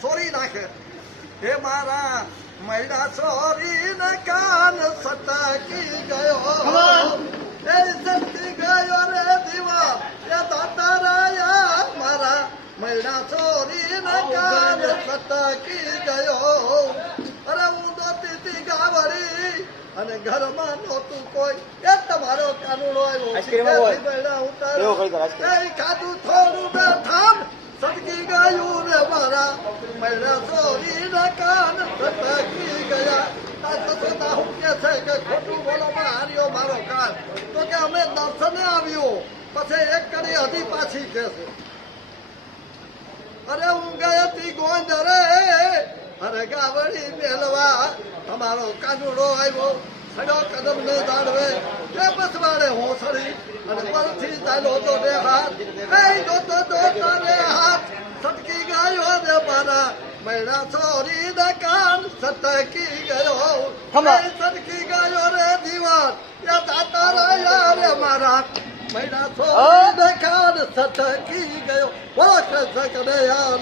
sorry નાખે હે મારા મૈડા સોરી ને કાન સટકી ગયો એ સટકી ગયો રે દીવા એ દાતા રાયા મારા મૈડા સોરી ને કાન સટકી ગયો અરે હું દોતી ગાવડી અને ઘરમાં નહોતું કોઈ એ તમારો કાનુડો આવ્યો ખાધું થોડું બેઠામ સટકી ગયું રે મારા મૈડા સોરી ને કાન સટકી ગયા સસોતા હું કે છે કે ખોટું બોલો પણ હાર્યો મારો કાન તો કે અમે દર્શને આવ્યો પછી એક કડી હજી પાછી કે છે અરે હું ગઈ હતી ગોંદરે અરે ગાવડી મેલવા તમારો કાનુડો આવ્યો સડો કદમ ને દાડવે તે બસવાડે હોસડી અને પરથી ચાલ્યો તો બે હાથ દોતો રે હાથ સટકી ગયો રે મારા મૈડા સોરી ને કાન સટકી ગયો સટકી ગયો રે દીવાન એ દાતા રાયા રે મારા મૈડા સોરી ને કાન સટકી ગયો બોલો કૃષ્ણ કનૈયા